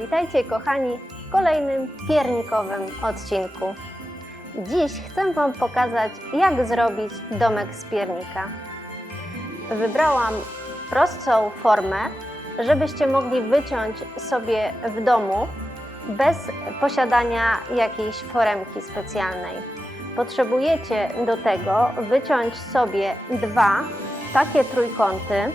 Witajcie kochani w kolejnym piernikowym odcinku. Dziś chcę Wam pokazać, jak zrobić domek z piernika. Wybrałam prostą formę, żebyście mogli wyciąć sobie w domu bez posiadania jakiejś foremki specjalnej. Potrzebujecie do tego wyciąć sobie dwa takie trójkąty.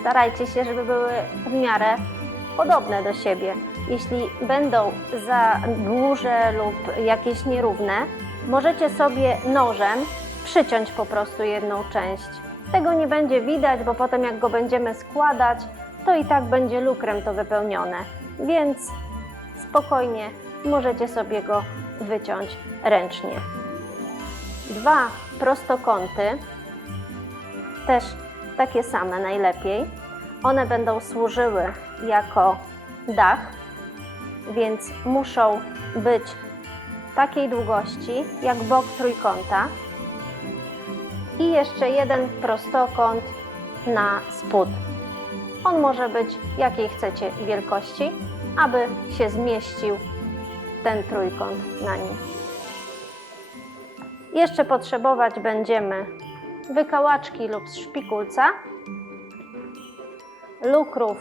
Starajcie się, żeby były w miarę podobne do siebie. Jeśli będą za duże lub jakieś nierówne, możecie sobie nożem przyciąć po prostu jedną część. Tego nie będzie widać, bo potem jak go będziemy składać, to i tak będzie lukrem to wypełnione. Więc spokojnie możecie sobie go wyciąć ręcznie. Dwa prostokąty, też takie same najlepiej. One będą służyły jako dach, więc muszą być takiej długości jak bok trójkąta. I jeszcze jeden prostokąt na spód. On może być jakiej chcecie wielkości, aby się zmieścił ten trójkąt na nim. Jeszcze potrzebować będziemy wykałaczki lub szpikulca, lukrów,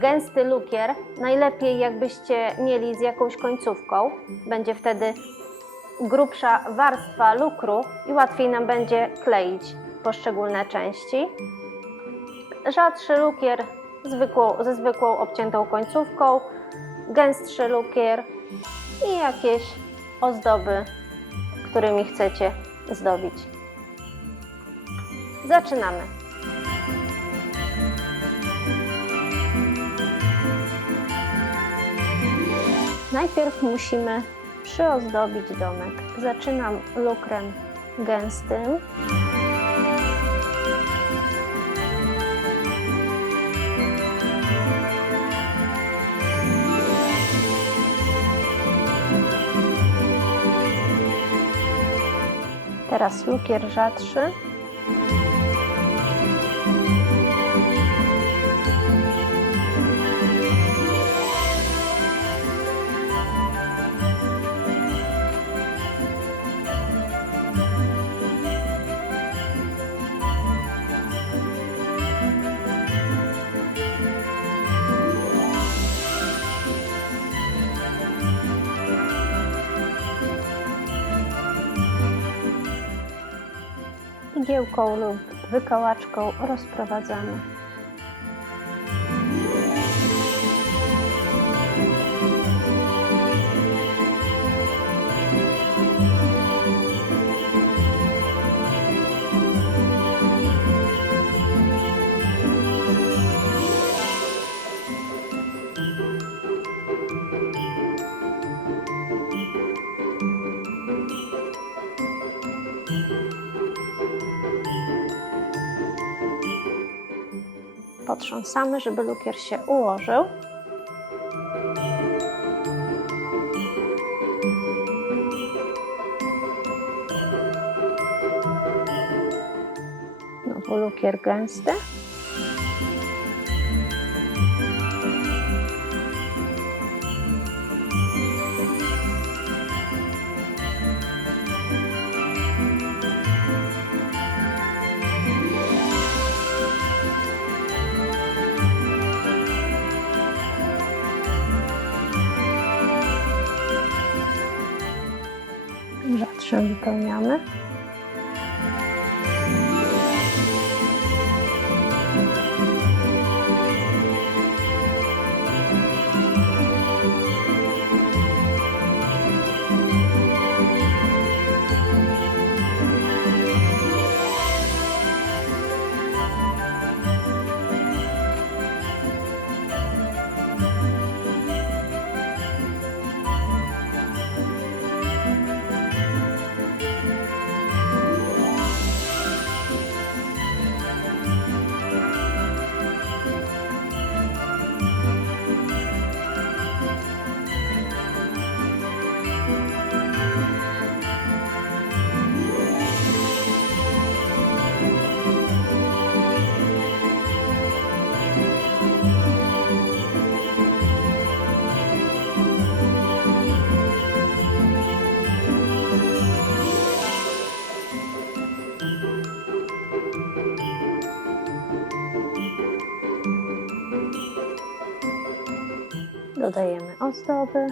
gęsty lukier, najlepiej jakbyście mieli z jakąś końcówką, będzie wtedy grubsza warstwa lukru i łatwiej nam będzie kleić poszczególne części. Rzadszy lukier ze zwykłą obciętą końcówką, gęstszy lukier i jakieś ozdoby, którymi chcecie zdobić. Zaczynamy. Najpierw musimy przyozdobić domek. Zaczynam lukrem gęstym. Teraz lukier rzadszy. Igiełką lub wykałaczką rozprowadzamy. Potrząsamy, żeby lukier się ułożył. Znowu lukier gęsty. Rzadszym wypełniamy. Dodajemy ozdoby.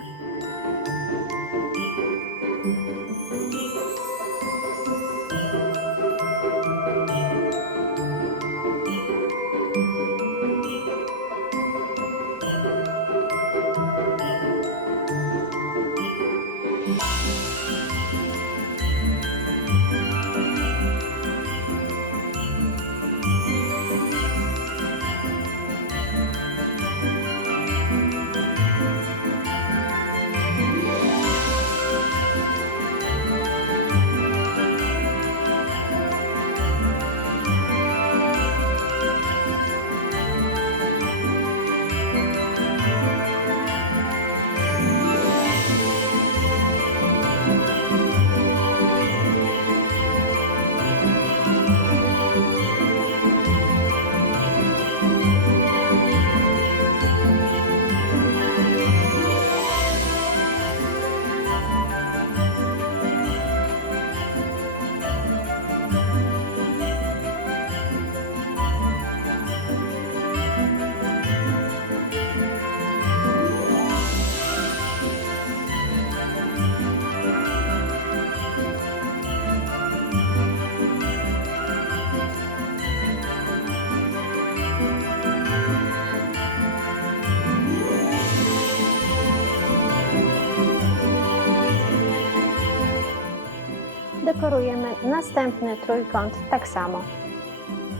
Dekorujemy następny trójkąt tak samo.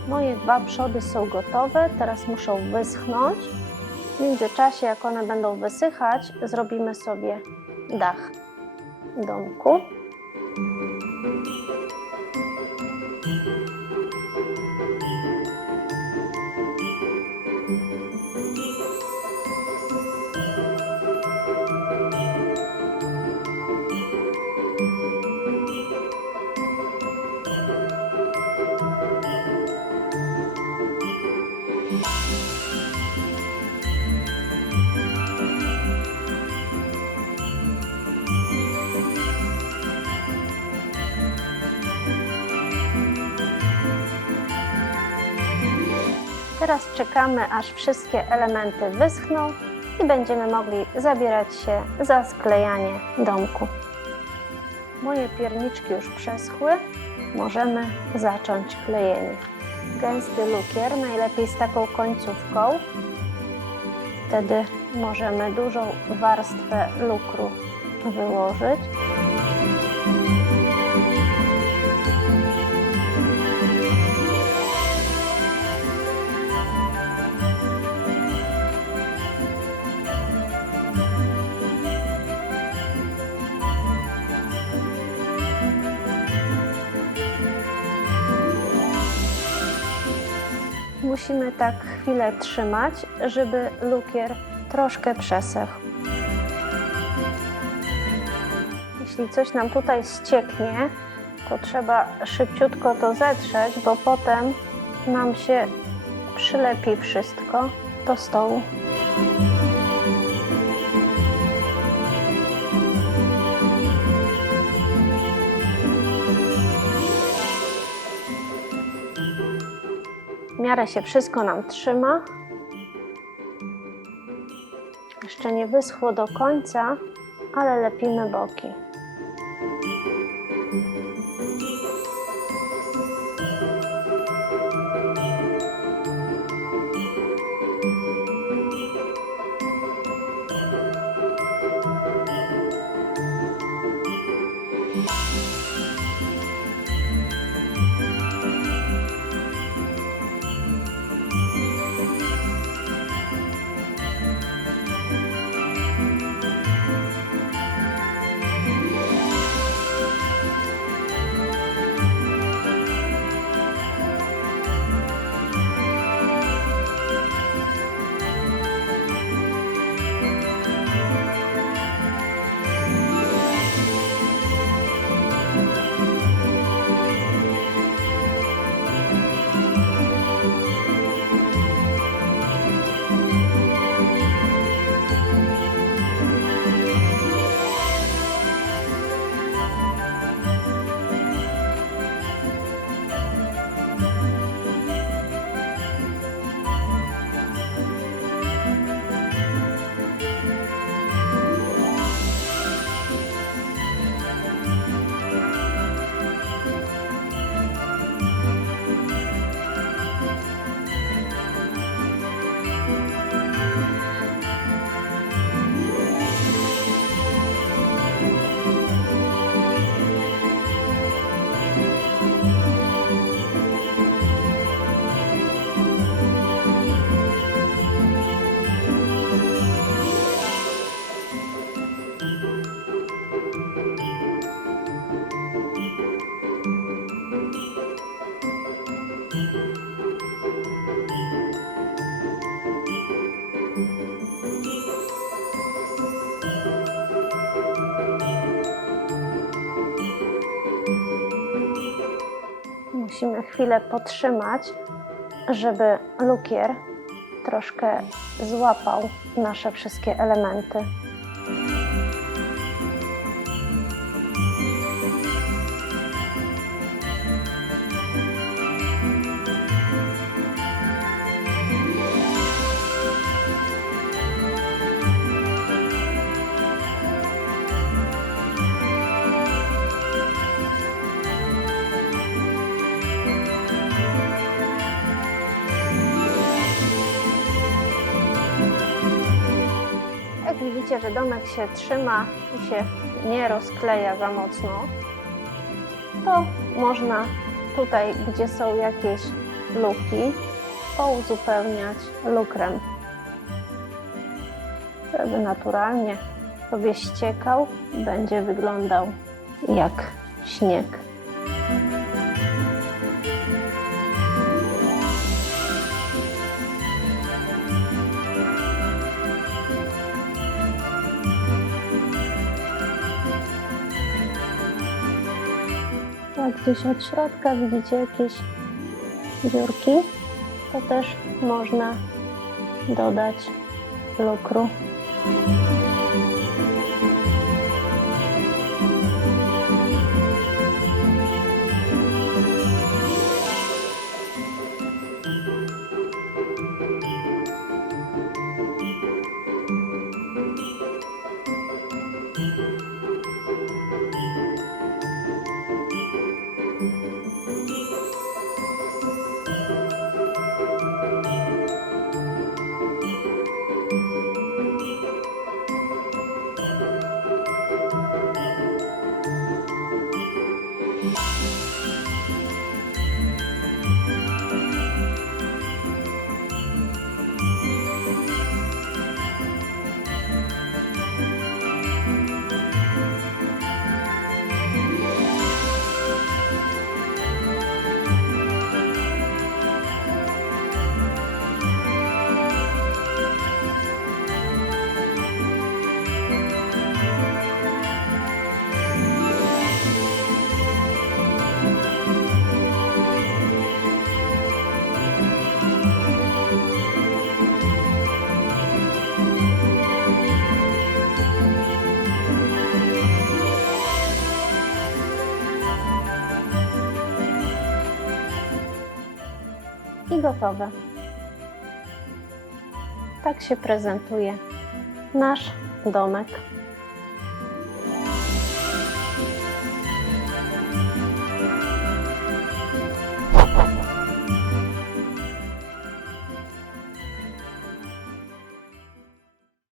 Moje 2 przody są gotowe, teraz muszą wyschnąć. W międzyczasie, jak one będą wysychać, zrobimy sobie dach domku. Teraz czekamy, aż wszystkie elementy wyschną i będziemy mogli zabierać się za sklejanie domku. Moje pierniczki już przeschły, możemy zacząć klejenie. Gęsty lukier, najlepiej z taką końcówką. Wtedy możemy dużą warstwę lukru wyłożyć. Musimy tak chwilę trzymać, żeby lukier troszkę przesechł. Jeśli coś nam tutaj ścieknie, to trzeba szybciutko to zetrzeć, bo potem nam się przylepi wszystko do stołu. W miarę się wszystko nam trzyma. Jeszcze nie wyschło do końca, ale lepimy boki. chwilę potrzymać, żeby lukier troszkę złapał nasze wszystkie elementy. Jak widzicie, że domek się trzyma i się nie rozkleja za mocno, to można tutaj, gdzie są jakieś luki, pouzupełniać lukrem, żeby naturalnie sobie ściekał, będzie wyglądał jak śnieg. Jak gdzieś od środka widzicie jakieś dziurki, to też można dodać lukru. I gotowe. Tak się prezentuje nasz domek.